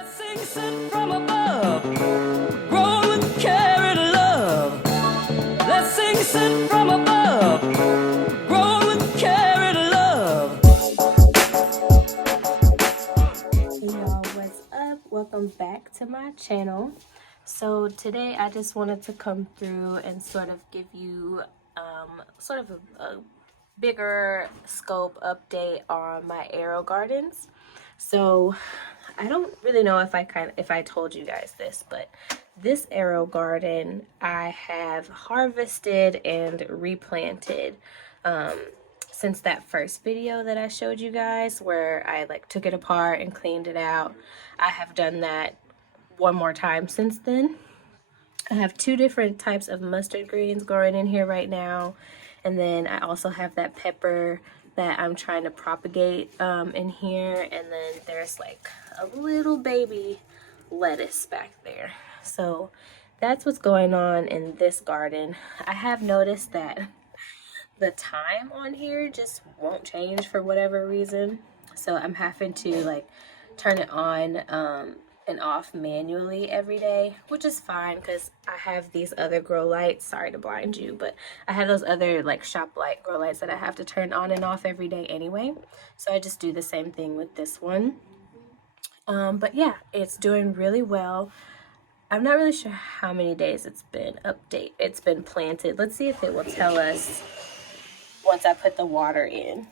Blessings sent from above, grow and carry love. Blessings sent from above, grow and carry love. Hey y'all, what's up? Welcome back to my channel. So today I just wanted to come through and sort of give you sort of a bigger scope update on my AeroGardens. So I don't really know if I told you guys this, but this AeroGarden I have harvested and replanted since that first video that I showed you guys where I took it apart and cleaned it out. I have done that one more time since then. I have two different types of mustard greens growing in here right now, and then I also have that pepper that I'm trying to propagate in here, and then there's like a little baby lettuce back there. So that's what's going on in this garden. I have noticed that the time on here just won't change for whatever reason, so I'm having to turn it on and off manually every day, which is fine because I have these other grow lights. Sorry to blind you, but I have those other shop light grow lights that I have to turn on and off every day anyway, so I just do the same thing with this one. But yeah, it's doing really well. I'm not really sure how many days it's been planted. Let's see if it will tell us once I put the water in.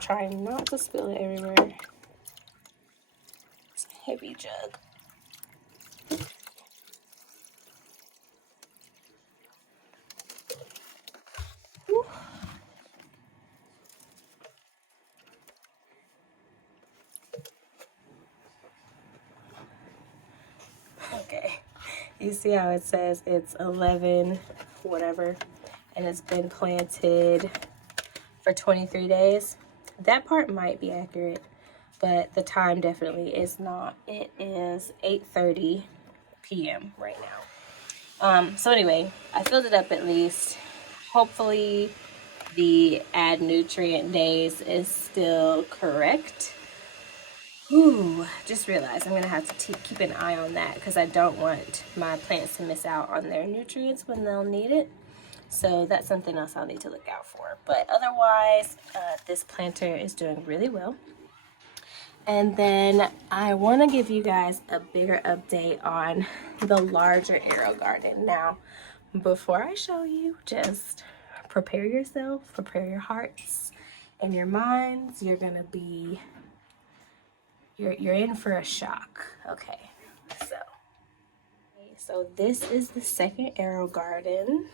Trying not to spill it everywhere. It's a heavy jug. Woo. Okay, you see how it says it's 11 whatever, and it's been planted for 23 days. That part might be accurate, but the time definitely is not. It is 8:30 p.m. right now. So anyway, I filled it up at least. Hopefully the add nutrient days is still correct. Ooh, just realized I'm gonna have to keep an eye on that because I don't want my plants to miss out on their nutrients when they'll need it. So that's something else I'll need to look out for. But otherwise, this planter is doing really well. And then I want to give you guys a bigger update on the larger AeroGarden. Now, before I show you, just prepare yourself, prepare your hearts and your minds. You're gonna be, you're in for a shock. Okay, so this is the second AeroGarden.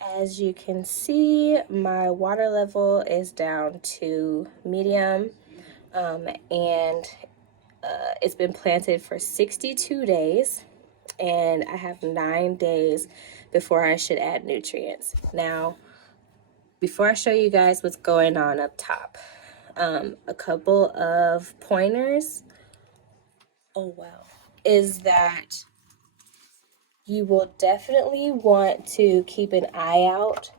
As you can see, my water level is down to medium, and it's been planted for 62 days, and I have 9 days before I should add nutrients. Now, before I show you guys what's going on up top, a couple of pointers, is that you will definitely want to keep an eye out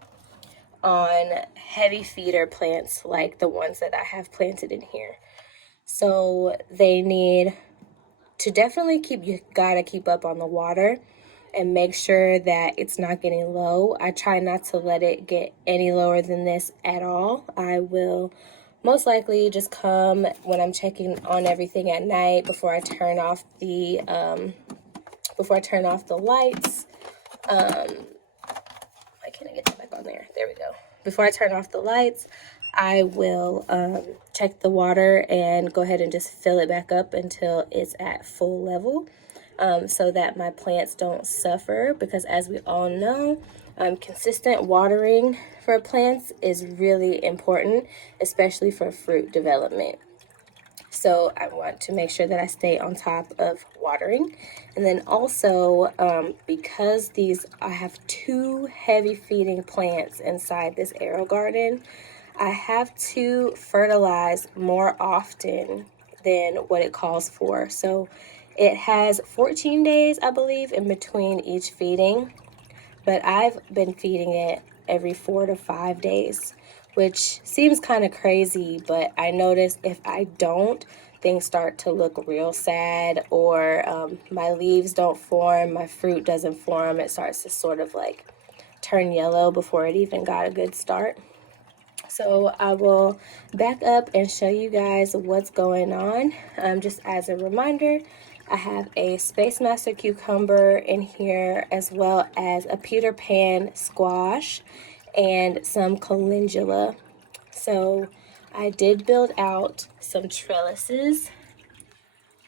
on heavy feeder plants like the ones that I have planted in here. So they need to definitely you gotta keep up on the water and make sure that it's not getting low. I try not to let it get any lower than this at all. I will most likely just come when I'm checking on everything at night before I turn off the lights. Why can't I get that back on there? There we go. Before I turn off the lights, I will check the water and go ahead and just fill it back up until it's at full level, so that my plants don't suffer, because as we all know, consistent watering for plants is really important, especially for fruit development. So I want to make sure that I stay on top of watering. And then also, because I have two heavy feeding plants inside this AeroGarden, I have to fertilize more often than what it calls for. So it has 14 days, I believe, in between each feeding. but I've been feeding it every 4 to 5 days, which seems kind of crazy, but I notice if I don't, things start to look real sad, or my leaves don't form, my fruit doesn't form. It starts to sort of like turn yellow before it even got a good start. So I will back up and show you guys what's going on. Just as a reminder, I have a Space Master cucumber in here, as well as a Peter Pan squash and some calendula. So I did build out some trellises,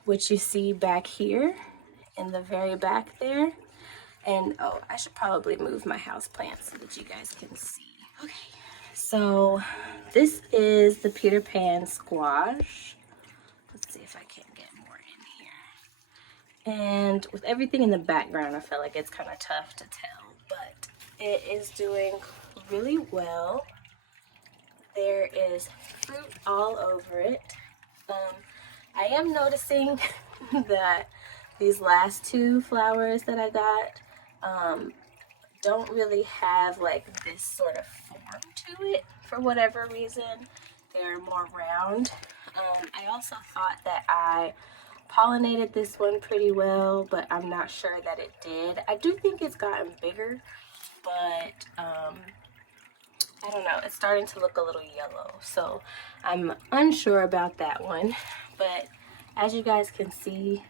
which you see back here in the very back there. And oh, I should probably move my house plants so that you guys can see. Okay, so this is the Peter Pan squash. Let's see if I can get more in here. And with everything in the background, I feel like it's kind of tough to tell, but it is doing really well. There is fruit all over it. I am noticing that these last two flowers that I got don't really have like this sort of form to it for whatever reason. They're more round. I also thought that I pollinated this one pretty well, but I'm not sure that it did. I do think it's gotten bigger, but I don't know, it's starting to look a little yellow, so I'm unsure about that one. But as you guys can see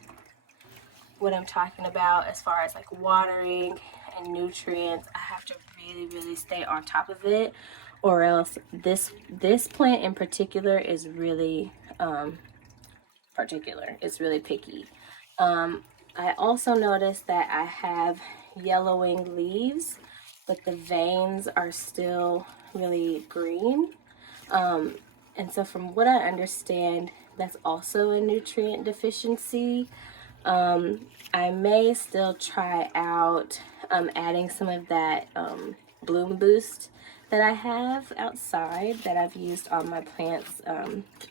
what I'm talking about as far as like watering and nutrients, I have to really stay on top of it, or else this plant in particular is really it's really picky. I also noticed that I have yellowing leaves, but the veins are still really green. And so from what I understand, that's also a nutrient deficiency. I may still try out adding some of that bloom boost that I have outside that I've used on my plants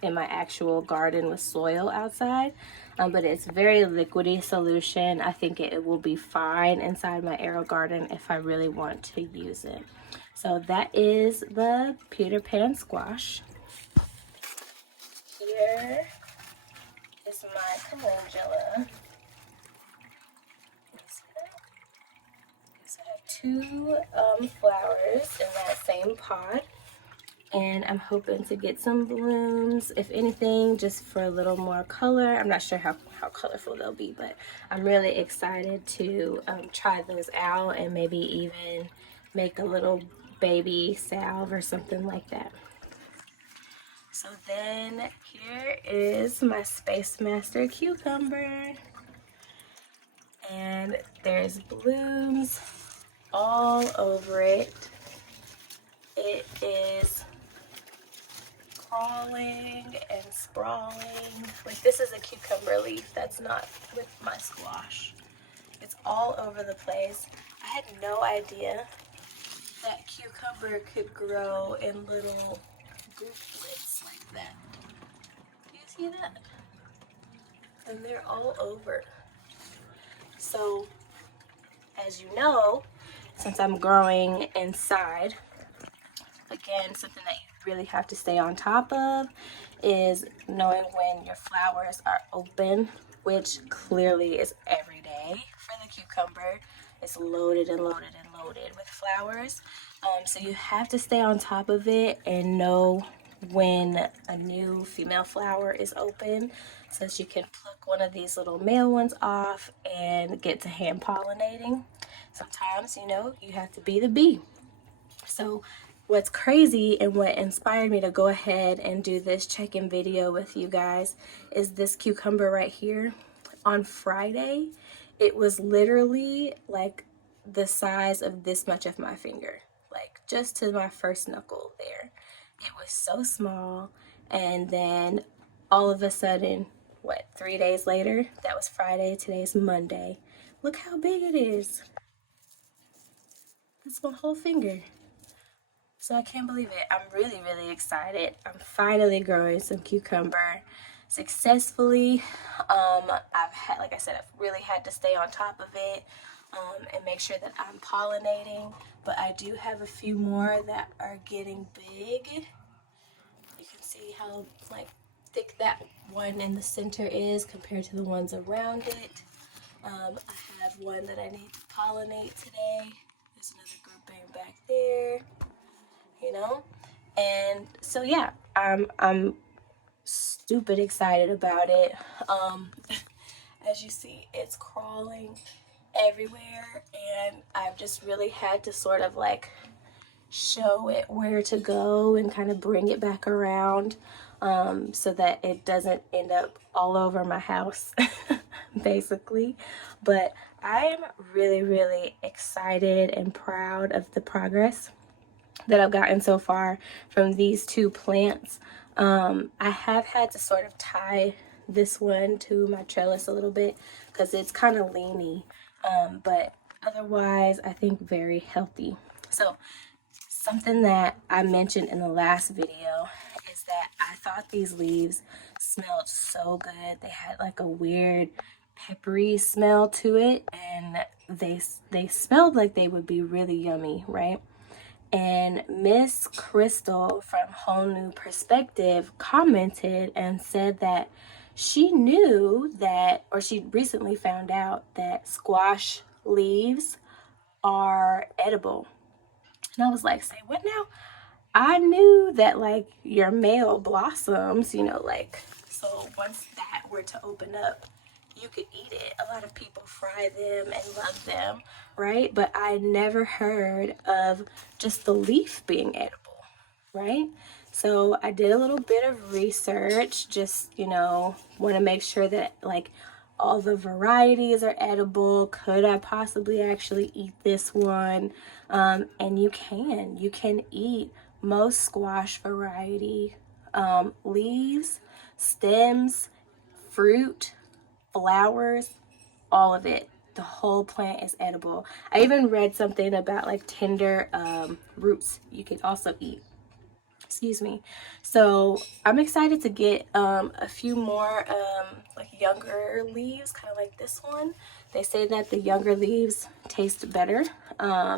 in my actual garden with soil outside. But it's very liquidy solution. I think it will be fine inside my AeroGarden if I really want to use it. So that is the Peter Pan squash. Here is my calendula. So I have two flowers in that same pot, and I'm hoping to get some blooms, if anything, just for a little more color. I'm not sure how colorful they'll be, but I'm really excited to try those out and maybe even make a little baby salve or something like that. So then here is my Space Master cucumber, and there's blooms all over it. It is crawling and sprawling. Like, this is a cucumber leaf that's not with my squash. It's all over the place. I had no idea that cucumber could grow in little gooplets like that. Do you see that? And they're all over. So, as you know, since I'm growing inside, again, something that you really have to stay on top of is knowing when your flowers are open, which clearly is every day for the cucumber. It's loaded and loaded and loaded with flowers. So you have to stay on top of it and know when a new female flower is open, so that you can pluck one of these little male ones off and get to hand pollinating. Sometimes, you know, you have to be the bee. So what's crazy and what inspired me to go ahead and do this check-in video with you guys is this cucumber right here. On Friday, it was literally like the size of this much of my finger, like just to my first knuckle there. It was so small, and then all of a sudden, what, 3 days later, that was Friday, today's Monday. Look how big it is. That's my whole finger. So I can't believe it. I'm really excited. I'm finally growing some cucumber successfully. I've had, like I said, I've really had to stay on top of it. and make sure that I'm pollinating. But I do have a few more that are getting big. You can see how like thick that one in the center is compared to the ones around it. I have one that I need to pollinate today. There's another grouping back there, you know. And so yeah, I'm stupid excited about it. As you see, it's crawling everywhere, and I've just really had to sort of like show it where to go and kind of bring it back around, so that it doesn't end up all over my house basically. But I'm really excited and proud of the progress that I've gotten so far from these two plants. I have had to sort of tie this one to my trellis a little bit because it's kind of leany, but otherwise I think very healthy. So something that I mentioned in the last video is that I thought these leaves smelled so good. They had like a weird peppery smell to it, and they smelled like they would be really yummy, right? And Miss Crystal from Whole New Perspective commented and said that she knew that, or she recently found out that squash leaves are edible. And I was like, say what now? I knew that like your male blossoms, you know, like, so once that were to open up, you could eat it. A lot of people fry them and love them, right? But I never heard of just the leaf being edible, right? So I did a little bit of research, just, you know, want to make sure that like all the varieties are edible. Could I possibly actually eat this one? And you can eat most squash variety leaves, stems, fruit, flowers, all of it. The whole plant is edible. I even read something about like tender roots you can also eat. Excuse me. So I'm excited to get a few more like younger leaves, kind of like this one. They say that the younger leaves taste better.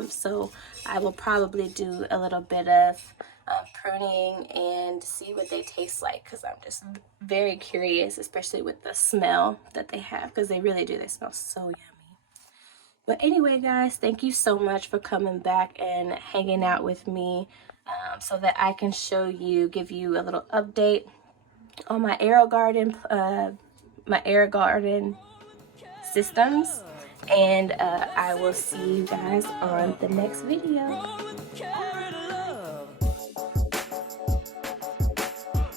So I will probably do a little bit of pruning and see what they taste like, because I'm just very curious, especially with the smell that they have, because they really do. They smell so yummy. But anyway, guys, thank you so much for coming back and hanging out with me, so that I can show you, give you a little update on my AeroGarden systems. And I will see you guys on the next video.